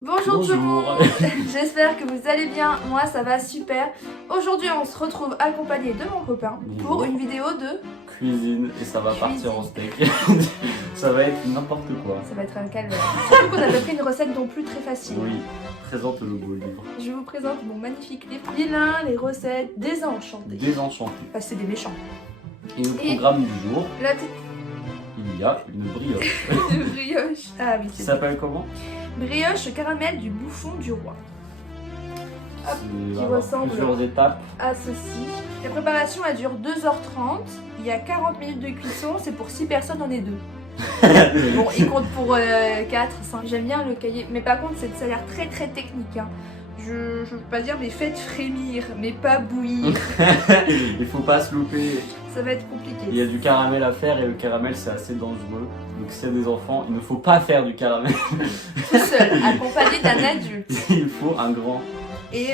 Bonjour tout le monde, j'espère que vous allez bien, moi ça va super. Aujourd'hui on se retrouve accompagné de mon copain pour une vidéo de cuisine et ça va partir en steak. Ça va être n'importe quoi. Ça va être un calvaire. Surtout qu'on avait pris une recette non plus très facile. Oui, présente le beau livre. Je vous présente mon magnifique livre Vilain, les recettes désenchantées. Désenchanté. Enfin c'est des méchants. Et le programme du jour, La petite il y a une brioche. brioche. Ah oui, Qui c'est s'appelle comment? brioche caramel du bouffon du roi. Hop, Qui ressemble plusieurs étapes. à ceci. La préparation elle dure 2h30. Il y a 40 minutes de cuisson, c'est pour 6 personnes, on est 2. Bon, il compte pour 4, 5. J'aime bien le cahier, mais par contre, ça a l'air très très technique. Hein. Je veux pas dire, mais faites frémir, mais pas bouillir. Il faut pas se louper. Ça va être compliqué. Il y a du caramel à faire et le caramel c'est assez dangereux. Donc s'il y a des enfants, il ne faut pas faire du caramel. Tout seul, accompagné d'un adulte. Il faut un grand. Et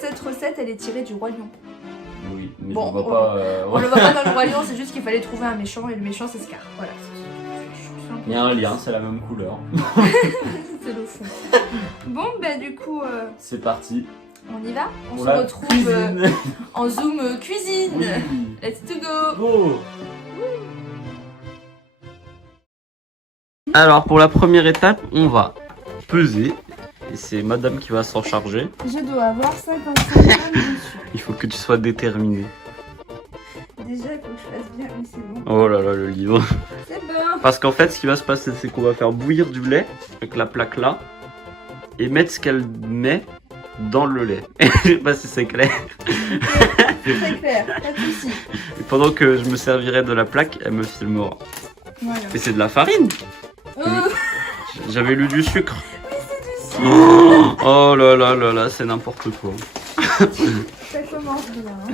cette recette, elle est tirée du Roi Lion. Oui, mais Bon, je vois pas. On le voit pas dans le Roi Lion, c'est juste qu'il fallait trouver un méchant et le méchant c'est Scar. Voilà. Il y a un lien, c'est la même couleur. C'est le fond. Bon, bah du coup, C'est parti. on y va. On Pour se la retrouve cuisine. en zoom cuisine. Oui. Let's to go. Oh. Alors pour la première étape, on va peser. Et c'est madame qui va s'en charger. Je dois avoir 55 grammes dessus. Il faut que tu sois déterminé. Déjà, il faut que je fasse bien, mais c'est bon. Oh là là, le livre. C'est bon. Parce qu'en fait, ce qui va se passer, c'est qu'on va faire bouillir du lait avec la plaque là. Et mettre ce qu'elle met dans le lait. Je sais pas si c'est clair. Très clair, pas de soucis. Et pendant que je me servirai de la plaque, elle me filmera. Voilà. Et c'est de la farine. Oh, J'avais lu du sucre. c'est du Oh là là là là, c'est n'importe quoi. Ça commence bien. Hein.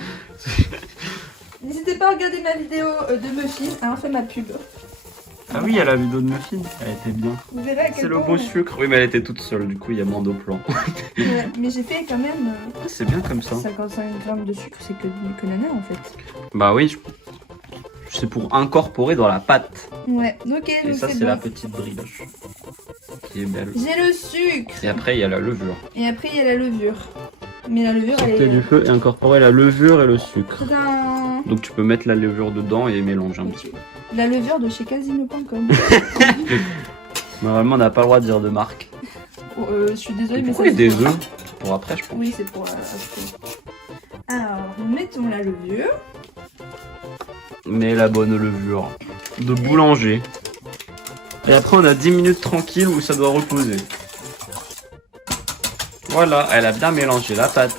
N'hésitez pas à regarder ma vidéo de Muffin, hein, fait ma pub. Ah oui, il y a la vidéo de Muffin. Elle était bien. Vous verrez à quel C'est le point- beau sucre. Oui, mais elle était toute seule, du coup, il y a moins de plan. Ouais, mais j'ai fait quand même C'est bien comme ça. 55 grammes de sucre, c'est que nana en fait. Bah oui, c'est pour incorporer dans la pâte. Ouais, ok, Et donc ça, c'est c'est bon. la petite brioche. Qui est belle. J'ai le sucre. Et après, il y a la levure. Et après, il y a la levure. Mais la levure, elle Sortez est... du feu et incorporer la levure et le sucre. Tadam. Donc tu peux mettre la levure dedans et mélanger un petit peu. La levure de chez casino.com. Normalement, on n'a pas le droit de dire de marque. Oh, je suis désolée, mais Pourquoi ça... il y a des œufs pour après, je pense. Oui, c'est pour acheter. Alors, mettons la levure. Mais la bonne levure. De boulanger. Et après, on a 10 minutes tranquilles où ça doit reposer. Voilà, elle a bien mélangé la pâte.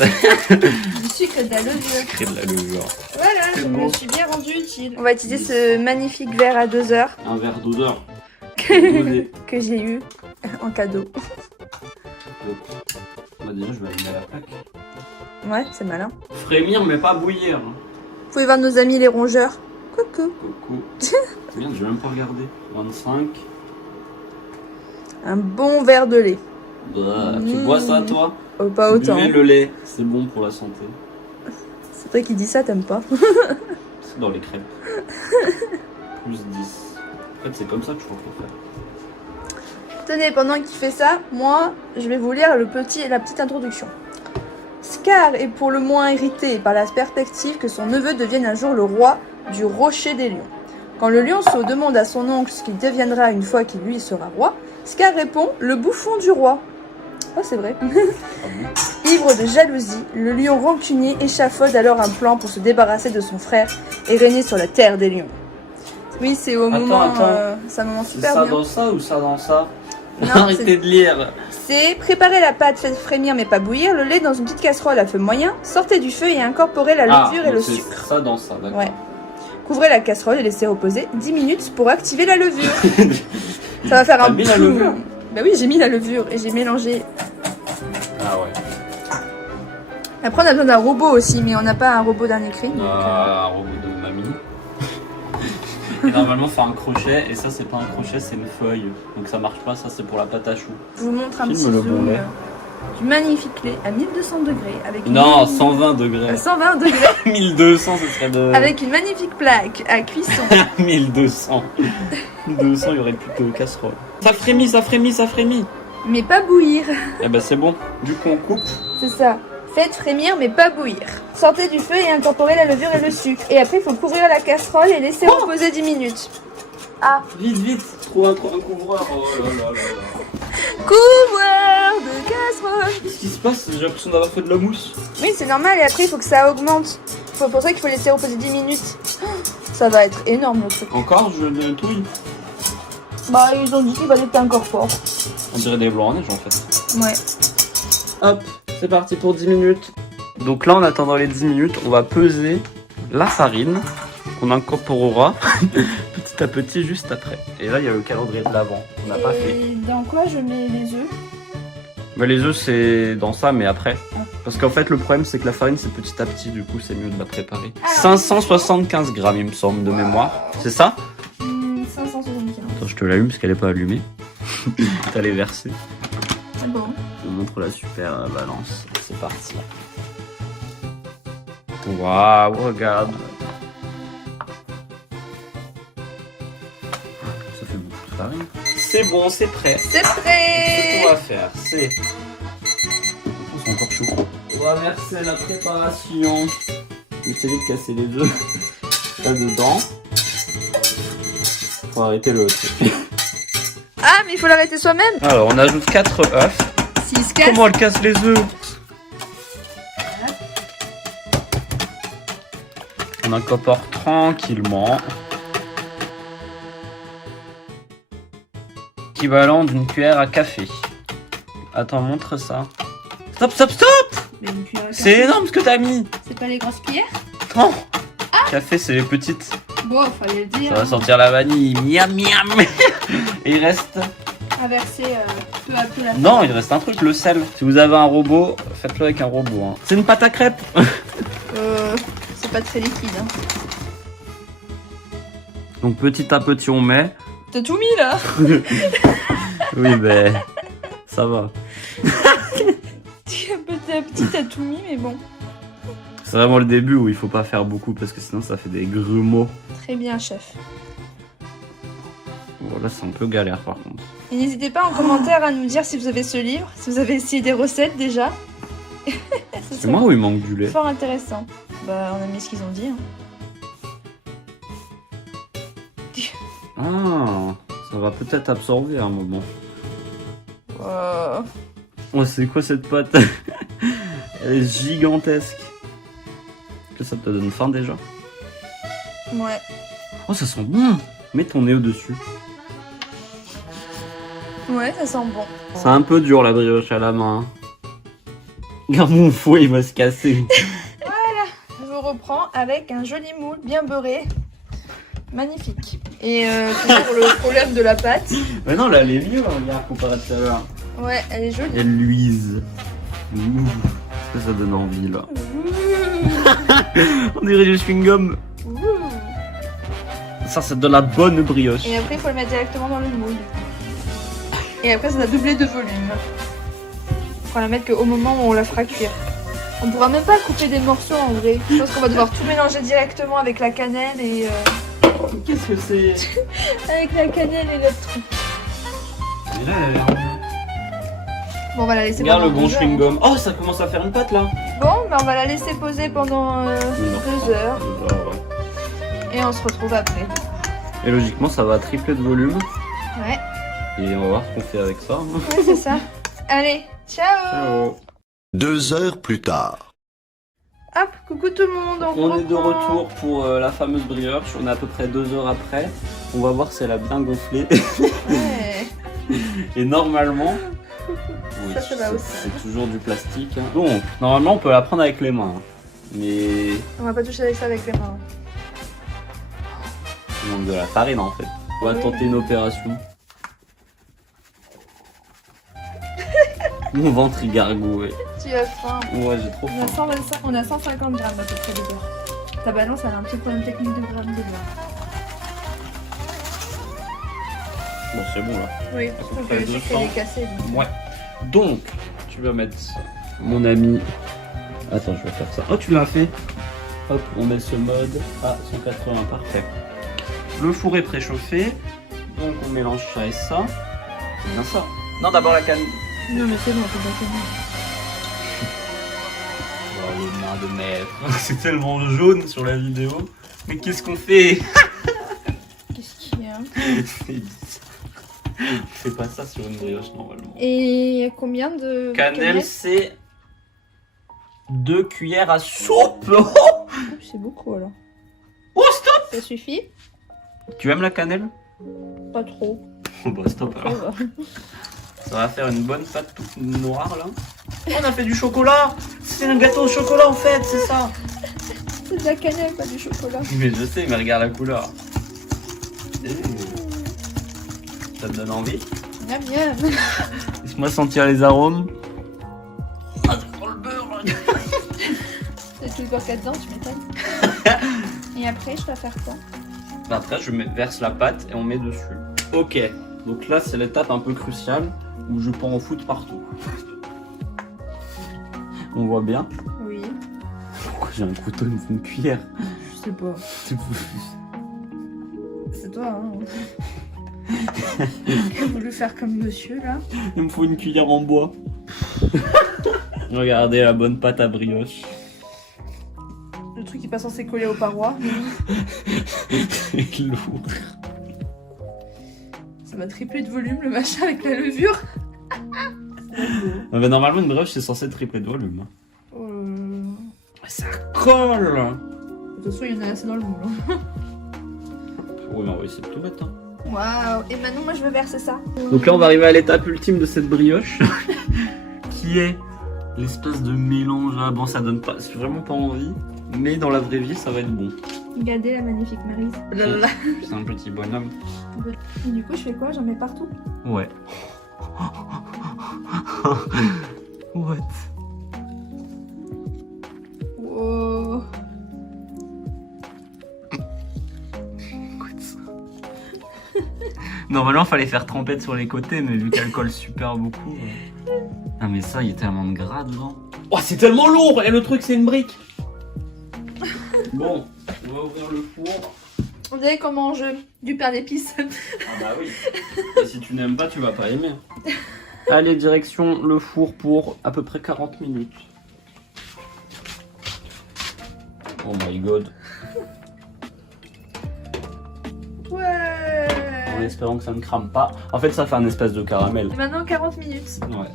Du sucre et de la levure. Crée de la levure. Voilà, C'est je beau. me suis bien rendu utile. On va utiliser ce magnifique verre à 2 heures Un verre d'odeur. que j'ai eu en cadeau. Bah déjà, je vais allumer la plaque. Ouais, c'est malin. Frémir, mais pas bouillir. Vous pouvez voir nos amis les rongeurs. Coucou. Coucou. Merde, j'ai même pas regardé. 25. Un bon verre de lait. Bah, tu bois ça, toi? Oh, pas autant. Buvez le lait, c'est bon pour la santé. C'est toi qui dis ça, t'aimes pas. C'est dans les crêpes. Plus 10. En fait, c'est comme ça que je crois qu'on fait. Tenez, pendant qu'il fait ça, moi, je vais vous lire la petite introduction. Scar est pour le moins irrité par la perspective que son neveu devienne un jour le roi du rocher des lions. Quand le lionceau demande à son oncle ce qu'il deviendra une fois qu'il lui sera roi, Scar répond « le bouffon du roi ». Oh, c'est vrai. Ah bon? Ivre de jalousie, le lion rancunier échafaude alors un plan pour se débarrasser de son frère et régner sur la terre des lions. Oui, c'est au moment... c'est un moment C'est super ça bien. dans ça ou ça dans ça? Non, Arrêtez de lire. C'est préparer la pâte, faites frémir mais pas bouillir, le lait dans une petite casserole à feu moyen, sortez du feu et incorporez la levure et donc le c'est sucre. ça dans ça, d'accord. Ouais. Couvrez la casserole et laissez reposer 10 minutes pour activer la levure. Ça va faire T'as un mis la boum. levure? Bah oui, j'ai mis la levure et j'ai mélangé. Ah ouais. Après on a besoin d'un robot aussi, mais on n'a pas un robot d'un écrit. donc, Un robot de mamie. Et normalement, faire un crochet, et ça, c'est pas un crochet, c'est une feuille. Donc ça marche pas, ça, c'est pour la pâte à choux. Je vous montre un Filme petit le zoom bon lait. du magnifique lait à 1200 degrés. Avec une Non, magnifique- 120 degrés. à 120 degrés. 1200, ce serait de. Avec une magnifique plaque à cuisson. 1200. 1200, il y aurait plus de casserole. Ça frémit, ça frémit, ça frémit. mais pas bouillir. Eh ben c'est bon. Du coup on coupe. C'est ça. Faites frémir mais pas bouillir. Sortez du feu et incorporez la levure et le sucre. Et après il faut couvrir la casserole et laisser reposer 10 minutes. Ah. Vite, vite. Trouve un couvreur. Oh là là là là. Couvreur de casserole. Qu'est-ce qui se passe? J'ai l'impression d'avoir fait de la mousse. Oui c'est normal et après il faut que ça augmente. C'est pour ça qu'il faut laisser reposer 10 minutes. Ça va être énorme le truc. Encore, je nettoie. Bah ils ont dit qu'il fallait que t'incorpores. On dirait des blancs en neige en fait. Ouais. Hop, c'est parti pour 10 minutes. Donc là, en attendant les 10 minutes, on va peser la farine qu'on incorporera petit à petit juste après. Et là, il y a le calendrier de l'avant. On n'a pas fait. Et dans quoi je mets les œufs? Bah, les œufs, c'est dans ça, mais après. Parce qu'en fait, le problème, c'est que la farine, c'est petit à petit. Du coup, c'est mieux de la préparer. 575 grammes, il me semble, de mémoire. C'est ça? 575. Attends, je te l'allume parce qu'elle n'est pas allumée. T'as les verser. C'est bon. On montre la super balance. C'est parti. Waouh, regarde. Ça fait beaucoup de farine. C'est bon, c'est prêt. C'est Ce prêt. qu'on va faire, c'est... Oh, c'est encore chaud. On va verser la préparation. Essayez de casser les œufs là-dedans. Faut arrêter le truc. Ah mais il faut l'arrêter soi-même. Alors, on ajoute 4 œufs. 6, 4. Comment elle casse les œufs? On incorpore tranquillement. Équivalent d'une cuillère à café. Attends, montre ça. Stop, stop, stop! Mais une cuillère à café, C'est énorme ce que t'as mis! c'est pas les grosses cuillères? Non! Café, c'est les petites. Bon, fallait le dire. Ça va sentir la vanille. Miam, miam! Et il reste... À verser peu à peu la Non, il reste un truc, le sel. Si vous avez un robot, faites-le avec un robot. Hein. C'est une pâte à crêpes! C'est pas très liquide. Hein. Donc petit à petit, on met. T'as tout mis là? Oui, ben... Ça va. Petit à petit, t'as tout mis, mais bon. C'est vraiment le début où il faut pas faire beaucoup parce que sinon ça fait des grumeaux. Très bien, chef. Bon, là c'est un peu galère par contre. Et n'hésitez pas en commentaire à nous dire si vous avez ce livre, si vous avez essayé des recettes déjà. C'est moi où il manque du lait? Fort intéressant. Bah, on a mis ce qu'ils ont dit. Hein. Ah, ça va peut-être absorber à un moment. Oh, c'est quoi cette pâte? Elle est gigantesque. Que ça te donne faim déjà? Ouais. Oh, ça sent bon. Mets ton nez au-dessus. Ouais, ça sent bon. C'est un peu dur la brioche à la main. Regarde mon fouet, il va se casser. Je reprends avec un joli moule bien beurré. Magnifique. Et toujours le problème de la pâte. Mais non, là elle est mieux, regarde, comparé à tout à l'heure. Ouais, elle est jolie. Elle luise. Ouh, est-ce que ça donne envie là? On dirait du chewing-gum. Ça, c'est de la bonne brioche. Et après, il faut le mettre directement dans le moule. Et après, ça va doubler de volume. Il faut la mettre qu'au moment où on la fera cuire. On pourra même pas couper des morceaux en vrai. Je pense qu'on va devoir tout mélanger directement avec la cannelle et... Qu'est-ce que c'est? Avec la cannelle et le truc. Bon, on va la laisser Regarde le pendant bon 2 heures. chewing-gum. Oh, ça commence à faire une pâte là. Bon, bah on va la laisser poser pendant 2 heures. Et on se retrouve après. Et logiquement, ça va tripler de volume. Ouais. Et on va voir ce qu'on fait avec ça. Ouais, c'est ça. Allez, ciao. Ciao. 2 heures plus tard. Hop, coucou tout le monde. On est de reprend. retour pour la fameuse brioche. On est à peu près 2 heures après. On va voir si elle a bien gonflé. Ouais. Et normalement... Oui, Ça va aussi. c'est toujours du plastique. Hein. Donc, normalement, on peut la prendre avec les mains. Hein. Mais... On va pas toucher avec ça avec les mains. Il manque de la farine en fait. On va Oui. tenter une opération. Mon ventre il gargouille. Tu as faim. Ouais, j'ai trop On a, faim. 125, on a 150 grammes à peu près de beurre. Ta balance, elle a un petit problème technique de grammes de beurre. Bon, c'est bon là. Oui, peu parce près que le sucre 200. il est cassé. Donc. Ouais. Donc, tu vas mettre mon ami. Attends, je vais faire ça. Oh, tu l'as fait. Hop, on met ce mode à 180, parfait. Le four est préchauffé. Donc, on mélange ça et ça. C'est bien ça. Non, d'abord la canne. Non, mais c'est bon, c'est pas Oh, les mains de maître. C'est tellement jaune sur la vidéo. Mais qu'est-ce qu'on fait? Qu'est-ce qu'il y a? On fait pas ça sur une brioche normalement. Et combien de Cannelle, c'est 2 cuillères à soupe. Oh, C'est beaucoup alors. oh, stop! Ça suffit? Tu aimes la cannelle? Pas trop. Oh bah stop alors. Ça va. Ça va faire une bonne pâte toute noire là. On a fait du chocolat. C'est un gâteau au chocolat en fait, c'est ça. C'est de la cannelle, pas du chocolat. Mais je sais, mais regarde la couleur. Ça te donne envie? Miam miam. Laisse-moi sentir les arômes. Ah, ça sent le beurre là. C'est tout le beurre qu'il y a dedans, tu m'étonnes. Et après, je dois faire quoi? Après, verse la pâte et on met dessus. Ok, donc là, c'est l'étape un peu cruciale où je peux en foutre partout. On voit bien. Oui. Pourquoi j'ai un couteau, il me faut une cuillère? Je sais pas. C'est toi, hein. J'ai voulu faire comme monsieur là. Il me faut une cuillère en bois. Regardez la bonne pâte à brioche. Le truc qui est pas censé coller aux parois. C'est lourd. Ça va tripler de volume le machin avec la levure. Mais normalement, une brioche, c'est censé tripler de volume. Euh... Ça colle. De toute façon, il y en a assez dans le moule. Hein. Oui, mais on va essayer de tout mettre. Hein. Waouh. Et maintenant, moi, je veux verser ça. Donc là, on va arriver à l'étape ultime de cette brioche, qui est l'espèce de mélange là. Bon, ça donne pas, c'est vraiment pas envie, mais dans la vraie vie, ça va être bon. Regardez la magnifique Maryse. C'est un petit bonhomme. Et du coup, je fais quoi? J'en mets partout. Ouais. What? Wow. Écoute ça. Normalement, fallait faire trempette sur les côtés, mais vu qu'elle colle super beaucoup. Ah, mais ça, il y a tellement de gras dedans. Oh, c'est tellement lourd! Et le truc, c'est une brique! Bon, on va ouvrir le four. On dirait qu'on mange du pain d'épices. Ah bah oui. Et si tu n'aimes pas, tu vas pas aimer. Allez, direction le four pour à peu près 40 minutes. Oh my god. Ouais. En espérant que ça ne crame pas. En fait, ça fait un espèce de caramel. Et maintenant 40 minutes. Ouais.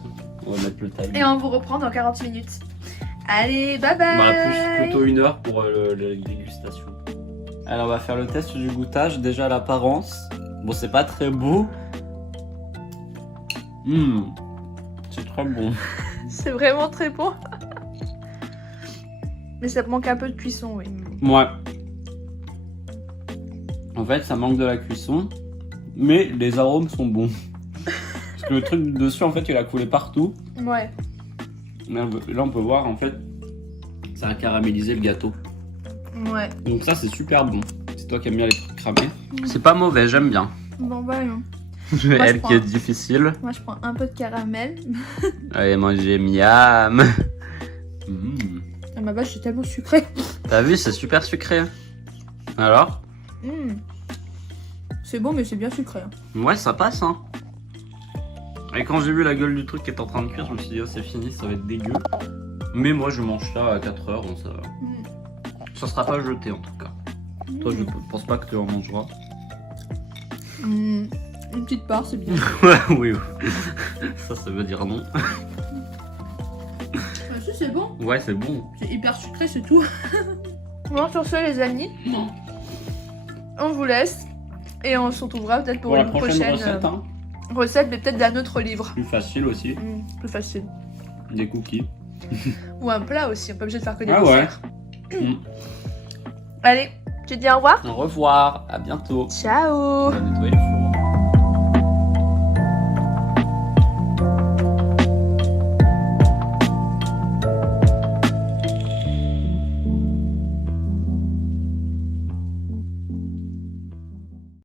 On va mettre le time. Et on vous reprend dans 40 minutes. Allez, bye bye. Voilà, plutôt 1 heure pour la dégustation. Alors, on va faire le test du goûtage. Déjà, l'apparence. Bon, c'est pas très beau. C'est très bon. C'est vraiment très bon. Mais ça manque un peu de cuisson, oui. Ouais. En fait, ça manque de la cuisson. Mais les arômes sont bons. Parce que le truc dessus, en fait, il a coulé partout. Ouais. Mais là, on peut voir, en fait, ça a caramélisé le gâteau. Ouais. Donc ça, c'est super bon. C'est toi qui aimes bien les trucs cramés. C'est pas mauvais, j'aime bien. Bon, bah, non. Elle qui est difficile. Moi, je prends un peu de caramel. Allez, manger miam. Ah, ma vache, c'est tellement sucré. T'as vu, c'est super sucré. Alors? C'est bon, mais c'est bien sucré. Hein. Ouais, ça passe, hein. Et quand j'ai vu la gueule du truc qui est en train de cuire, je me suis dit, oh, c'est fini, ça va être dégueu. Mais moi, je mange ça à 4 heures, donc ça sera pas jeté en tout cas. Toi, je pense pas que tu en mangeras. Une petite part, c'est bien. Oui. Ça veut dire non. Si, c'est bon. Ouais, c'est bon. C'est hyper sucré, c'est tout. Bon, sur ce, les amis, on vous laisse. Et on se retrouvera peut-être pour la une prochaine recette, hein. Recette, mais peut-être d'un autre livre. Plus facile aussi. Plus facile. Des cookies. Ou un plat aussi, on n'est pas obligé de faire que des Ah desserts. ouais. Allez, je te dis au revoir. Au revoir, à bientôt. Ciao. On va nettoyer le four.